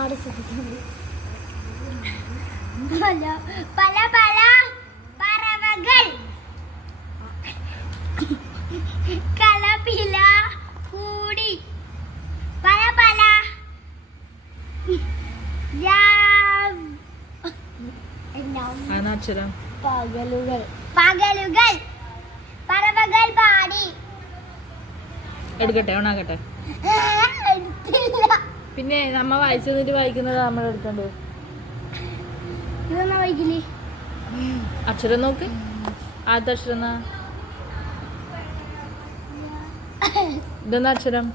ആടെ ശ്രദ്ധിക്കുന്നു. പല പല പല പറവകൾ കളപില കൂടി പല പല അക്ഷരം പകലുകൾ പകലുകൾ പറവകൾ പാടി. എടുക്കട്ടെ ഓണാക്കട്ടെ. പിന്നെ നമ്മ വായിച്ചു തന്നിട്ട് വായിക്കുന്നത് നമ്മൾ എടുക്കണ്ടേ? ഇതൊന്നും വായിക്കില്ലേ? അക്ഷരം നോക്ക്. ആദ്യത്തെ അക്ഷരം ഇതെന്നാ അക്ഷരം?